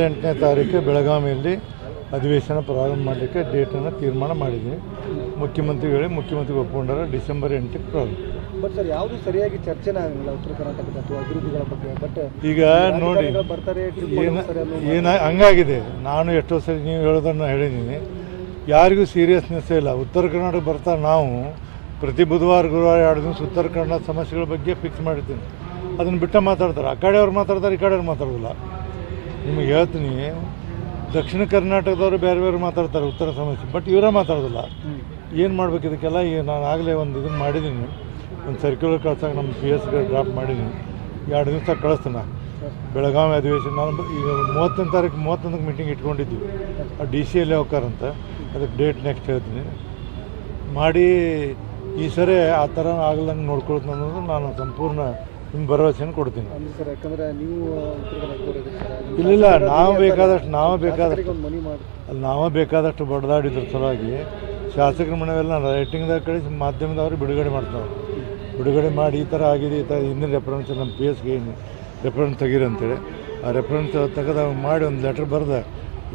ಎಂಟನೇ ತಾರೀಕು ಬೆಳಗಾವಿಯಲ್ಲಿ ಅಧಿವೇಶನ ಪ್ರಾರಂಭ ಮಾಡಲಿಕ್ಕೆ ಡೇಟನ್ನು ತೀರ್ಮಾನ ಮಾಡಿದ್ದೀನಿ. ಮುಖ್ಯಮಂತ್ರಿಗಳು ಮುಖ್ಯಮಂತ್ರಿ ಒಪ್ಪಿಕೊಂಡಾರ ಡಿಸೆಂಬರ್ ಎಂಟಕ್ಕೆ ಪ್ರಾರಂಭ. ಬಟ್ ಸರ್ ಯಾವುದು ಸರಿಯಾಗಿ ಚರ್ಚೆನೇ ಆಗಲಿಲ್ಲ ಉತ್ತರ ಕರ್ನಾಟಕದ ಅಥವಾ ಅಭಿವೃದ್ಧಿಗಳ ಬಗ್ಗೆ ಬಟ್ ಈಗ ನೋಡಿ ಬರ್ತಾರೆ ಏನ ಹಂಗಾಗಿದೆ. ನಾನು ಎಷ್ಟೋ ಸರಿ ನೀವು ಹೇಳೋದನ್ನು ಹೇಳಿದ್ದೀನಿ. ಯಾರಿಗೂ ಸೀರಿಯಸ್ನೆಸ್ ಇಲ್ಲ. ಉತ್ತರ ಕರ್ನಾಟಕ ಬರ್ತಾ ನಾವು ಪ್ರತಿ ಬುಧವಾರ ಗುರುವಾರ ಎರಡು ದಿವಸ ಉತ್ತರ ಕನ್ನಡ ಸಮಸ್ಯೆಗಳ ಬಗ್ಗೆ ಫಿಕ್ಸ್ ಮಾಡಿರ್ತೀನಿ. ಅದನ್ನು ಬಿಟ್ಟ ಮಾತಾಡ್ತಾರೆ. ಆ ಕಡೆಯವ್ರು ಮಾತಾಡ್ತಾರೆ ಈ ಕಡೆಯವ್ರು ಮಾತಾಡೋದಿಲ್ಲ. ನಿಮಗೆ ಹೇಳ್ತೀನಿ, ದಕ್ಷಿಣ ಕರ್ನಾಟಕದವರು ಬೇರೆ ಬೇರೆ ಮಾತಾಡ್ತಾರೆ, ಉತ್ತರ ಸಮಸ್ಯೆ ಬಟ್ ಇವರೇ ಮಾತಾಡೋದಿಲ್ಲ. ಏನು ಮಾಡ್ಬೇಕು ಇದಕ್ಕೆಲ್ಲ ಈಗ ನಾನು ಆಗಲೇ ಒಂದು ಇದನ್ನು ಮಾಡಿದ್ದೀನಿ ಒಂದು ಸರ್ಕ್ಯುಲರ್ ಕಳ್ಸೋಕೆ ನಮ್ಮ ಪಿ ಎಸ್ಗೆ ಡ್ರಾಪ್ ಮಾಡಿದ್ದೀನಿ ಎರಡು ದಿವಸ ಕಳಿಸ್ತೀನಿ. ಬೆಳಗಾವಿ ಅಧಿವೇಶನ, ನಾನು ಈಗ ಮೂವತ್ತನೇ ತಾರೀಕು ಮೂವತ್ತೊಂದಕ್ಕೆ ಮೀಟಿಂಗ್ ಇಟ್ಕೊಂಡಿದ್ವಿ ಆ ಡಿ ಸಿ ಎಲ್ಲಿ ಹೋಗ್ತಾರಂತ ಅದಕ್ಕೆ ಡೇಟ್ ನೆಕ್ಸ್ಟ್ ಹೇಳ್ತೀನಿ. ಮಾಡಿ ಈ ಸರಿ ಆ ಥರ ನೋಡ್ಕೊಳ್ತೀನಿ ಅನ್ನೋದು ನಾನು ಸಂಪೂರ್ಣ ನಿಮ್ಮ ಭರವಸೆಯನ್ನು ಕೊಡ್ತೀನಿ. ಸರ್ ಯಾಕಂದ್ರೆ ನೀವು ಇಲ್ಲ ಇಲ್ಲ ನಾವು ಬೇಕಾದಷ್ಟು ನಾವು ಬೇಕಾದಷ್ಟು ಅಲ್ಲಿ ನಾವೇ ಬೇಕಾದಷ್ಟು ಬಡ್ದಾಡಿದ್ರ ಸಲುವಾಗಿ ಶಾಸಕರ ಮನೆಯವೆಲ್ಲ ರೈಟಿಂಗ್ದಾಗ ಕಳಿಸಿ ಮಾಧ್ಯಮದವ್ರಿಗೆ ಬಿಡುಗಡೆ ಮಾಡ್ತಾರೆ ಬಿಡುಗಡೆ ಮಾಡಿ ಈ ಥರ ಆಗಿದೆ ಈ ಥರ ಹಿಂದಿನ ರೆಫರೆನ್ಸ್ ನಮ್ಮ ಪಿ ಎಸ್ಗೆ ಏನು ರೆಫರೆನ್ಸ್ ತೆಗೀರಿ ಅಂತೇಳಿ. ಆ ರೆಫರೆನ್ಸ್ ತೆಗೆದ ಮಾಡಿ ಒಂದು ಲೆಟ್ರ್ ಬರೆದ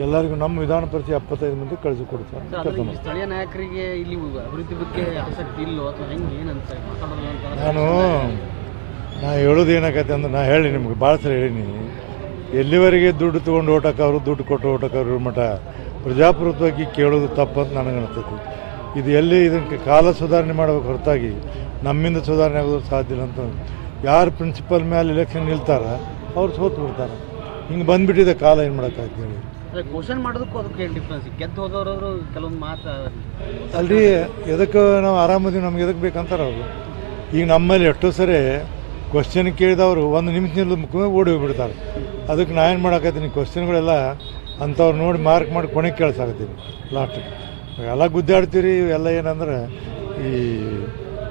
ಎಲ್ಲರಿಗೂ ನಮ್ಮ ವಿಧಾನ ಪರಿಚಯ ಎಪ್ಪತ್ತೈದು ಮಂದಿ ಕಳಿಸಿ ಕೊಡ್ತಾರೆ ಸರ್, ಸ್ಥಳೀಯ ನಾಯಕರಿಗೆ ಇಲ್ಲಿ ಅಭಿವೃದ್ಧಿ ಬಗ್ಗೆ ಆಸಕ್ತಿ ಇಲ್ಲೋ ಅಥವಾ ಹೆಂಗೆ ಅಂತ ನಾನು ನಾ ಹೇಳೋದು ಏನಾಗತ್ತೆ ಅಂದ್ರೆ ನಾ ಹೇಳಿ ನಿಮ್ಗೆ ಭಾಳ ಸರಿ ಹೇಳೀನಿ. ಎಲ್ಲಿವರೆಗೆ ದುಡ್ಡು ತೊಗೊಂಡು ಓಟಕ್ಕವರು ದುಡ್ಡು ಕೊಟ್ಟು ಓಟಕ್ಕವ್ರ ಮಠ ಪ್ರಜಾಪ್ರಭುತ್ವಕ್ಕೆ ಕೇಳೋದು ತಪ್ಪಂತ ನನಗೆ ಅನಿಸ್ತೈತಿ. ಇದು ಎಲ್ಲಿ ಇದಕ್ಕೆ ಕಾಲ ಸುಧಾರಣೆ ಮಾಡಬೇಕು ಹೊರತಾಗಿ ನಮ್ಮಿಂದ ಸುಧಾರಣೆ ಆಗೋದು ಸಾಧ್ಯ ಇಲ್ಲ ಅಂತ ಯಾರು ಪ್ರಿನ್ಸಿಪಲ್ ಮೇಲೆ ಎಲೆಕ್ಷನ್ ನಿಲ್ತಾರ ಅವ್ರು ಸೋತು ಬಿಡ್ತಾರೆ. ಹಿಂಗೆ ಬಂದ್ಬಿಟ್ಟಿದೆ ಕಾಲ ಏನು ಅದೇ ಕ್ವಶನ್ ಮಾಡೋದಕ್ಕೂ ಅದಕ್ಕೆ ಏನು ಡಿಫ್ರೆನ್ಸ್ ಗೆದ್ದು ಹೋದವರು ಕೆಲವೊಂದು ಮಾತು ಅಲ್ರಿ ಎದಕ್ಕೆ ನಾವು ಆರಾಮದಿ ನಮ್ಗೆ ಎದಕ್ಕೆ ಬೇಕಂತಾರೆ ಅವರು. ಈಗ ನಮ್ಮಲ್ಲಿ ಎಷ್ಟೋ ಸರಿ ಕ್ವಶನ್ ಕೇಳಿದವರು ಒಂದು ನಿಮಿಷ ನಿಲ್ಲದ ಮುಖ ಓಡಿ ಹೋಗ್ಬಿಡ್ತಾರೆ. ಅದಕ್ಕೆ ನಾ ಏನು ಮಾಡೋಕ್ಕಾಗ್ತೀನಿ ಕ್ವಶನ್ಗಳೆಲ್ಲ ಅಂಥವ್ರು ನೋಡಿ ಮಾರ್ಕ್ ಮಾಡಿ ಕೊನೆಗೆ ಕೇಳ್ಸಾಕತ್ತೀನಿ ಲಾಸ್ಟಿಗೆ ಎಲ್ಲ ಗುದ್ದಾಡ್ತೀರಿ ಇವೆಲ್ಲ ಏನಂದ್ರೆ ಈ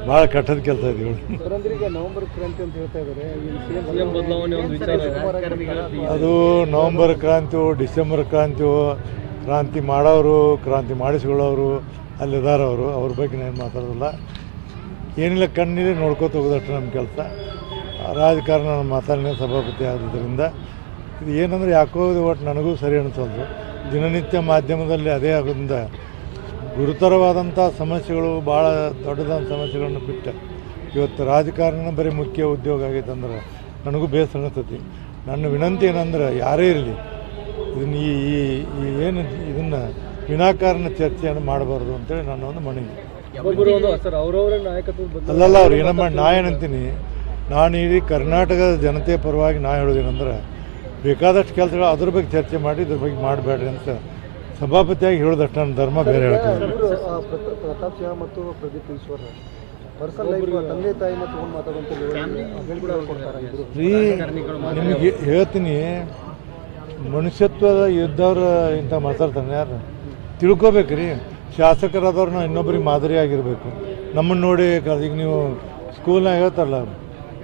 ಭಾಳ ಕಟ್ಟದ ಕೆಲಸ ಇದೀವಿ ಸರ್ ನವೆಂಬರ್ ಕ್ರಾಂತಿ ಅಂತ ಹೇಳ್ತಾ ಇದ್ದಾರೆ CM ಬದಲಾವಣೆ ಒಂದು ವಿಚಾರ ಅದು ನವಂಬರ್ ಕ್ರಾಂತಿಯೋ ಡಿಸೆಂಬರ್ ಕ್ರಾಂತಿಯೋ ಕ್ರಾಂತಿ ಮಾಡೋರು ಕ್ರಾಂತಿ ಮಾಡಿಸ್ಕೊಳ್ಳೋರು ಅಲ್ಲಿದಾರವರು. ಅವ್ರ ಬಗ್ಗೆ ನಾನು ಮಾತಾಡೋದಿಲ್ಲ. ಏನಿಲ್ಲ ಕಣ್ಣಿದೆ ನೋಡ್ಕೋತ ಹೋಗೋದಷ್ಟು ನಮ್ಮ ಕೆಲಸ. ರಾಜಕಾರಣ ಮಾತಾಡಿನ ಸಭಾಪತಿ ಆದ್ರಿಂದ ಇದು ಏನಂದ್ರೆ ಯಾಕೋ ಇದು ಒಟ್ಟು ನನಗೂ ಸರಿ ಅನಿಸೋದು. ದಿನನಿತ್ಯ ಮಾಧ್ಯಮದಲ್ಲಿ ಅದೇ ಆಗೋದ್ರಿಂದ ಗುರುತರವಾದಂಥ ಸಮಸ್ಯೆಗಳು ಭಾಳ ದೊಡ್ಡದಾದ ಸಮಸ್ಯೆಗಳನ್ನು ಬಿಟ್ಟೆ. ಇವತ್ತು ರಾಜಕಾರಣ ಬರೀ ಮುಖ್ಯ ಉದ್ಯೋಗ ಆಗೈತೆ ಅಂದ್ರೆ ನನಗೂ ಬೇಸರ ಅನಿಸ್ತೈತಿ ನನ್ನ ವಿನಂತಿ ಏನಂದ್ರೆ ಯಾರೇ ಇರಲಿ ಇದನ್ನ ಈ ಈ- ಈ ಏನು ಇದನ್ನು ವಿನಾಕಾರಣ ಚರ್ಚೆಯನ್ನು ಮಾಡಬಾರ್ದು ಅಂತೇಳಿ ನನ್ನ ಒಂದು ಮನವಿ. ಅಲ್ಲಲ್ಲ ಅವ್ರು ಏನಮ್ಮ ನಾ ಏನಂತೀನಿ ನಾನು ಇಡೀ ಕರ್ನಾಟಕದ ಜನತೆ ಪರವಾಗಿ ನಾ ಹೇಳೋದೇನೆಂದ್ರೆ ಬೇಕಾದಷ್ಟು ಕೆಲಸಗಳು ಅದ್ರ ಬಗ್ಗೆ ಚರ್ಚೆ ಮಾಡಿ ಇದ್ರ ಬಗ್ಗೆ ಮಾಡಬೇಡ್ರಿ ಅಂತ ಸಭಾಪತಿಯಾಗಿ ಹೇಳೋದಷ್ಟು ನನ್ನ ಧರ್ಮ ಬೇರೆ ಹೇಳ್ತಾರೆ ಪ್ರತಾಪ್ ಸಿಂಹ ಮತ್ತು ಪ್ರದೀಪ್ ಈಶ್ವರ್ ತಂದೆ ರೀ ನಿಮಗೆ ಹೇಳ್ತೀನಿ ಮನುಷ್ಯತ್ವದ ಇದ್ದವ್ರು ಇಂಥ ಮಾತಾಡ್ತಾನೆ ಯಾರು? ತಿಳ್ಕೊಬೇಕ್ರಿ. ಶಾಸಕರಾದವ್ರು ನಾವು ಇನ್ನೊಬ್ರಿಗೆ ಮಾದರಿಯಾಗಿರಬೇಕು. ನಮ್ಮನ್ನು ನೋಡಿ ಕ- ಈಗ ನೀವು ಸ್ಕೂಲ್ನಾಗ ಹೇಳ್ತಾರಲ್ಲ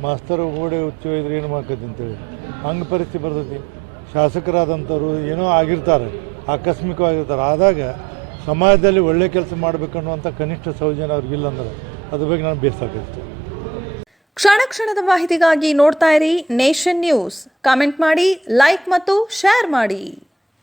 ಮಾಸ್ತರ್ ಓಡಿ ಹುಚ್ಚು ಇದ್ರೆ ಏನು ಮಾಡ್ಕೈತಿ ಅಂತೇಳಿ. ಹಂಗೆ ಪರಿಸ್ಥಿತಿ ಬರ್ತೈತಿ. ಶಾಸಕರಾದಂಥವ್ರು ಏನೋ ಆಗಿರ್ತಾರೆ, ಆಕಸ್ಮಿಕವಾಗಿರ್ತಾರೆ. ಆದಾಗ ಸಮಾಜದಲ್ಲಿ ಒಳ್ಳೆ ಕೆಲಸ ಮಾಡಬೇಕನ್ನುವಂಥ ಕನಿಷ್ಠ ಸೌಜನ್ಯ ಅವ್ರಿಗಿಲ್ಲ ಅಂದ್ರೆ ಅದ್ರ ಬಗ್ಗೆ ನಾನು ಬೇಸಾಗಿರ್ತೀನಿ ಕ್ಷಣ ಕ್ಷಣದ ಮಾಹಿತಿಗಾಗಿ ನೋಡ್ತಾ ಇರಿ ನೇಷನ್ ನ್ಯೂಸ್. ಕಾಮೆಂಟ್ ಮಾಡಿ, ಲೈಕ್ ಮತ್ತು ಶೇರ್ ಮಾಡಿ.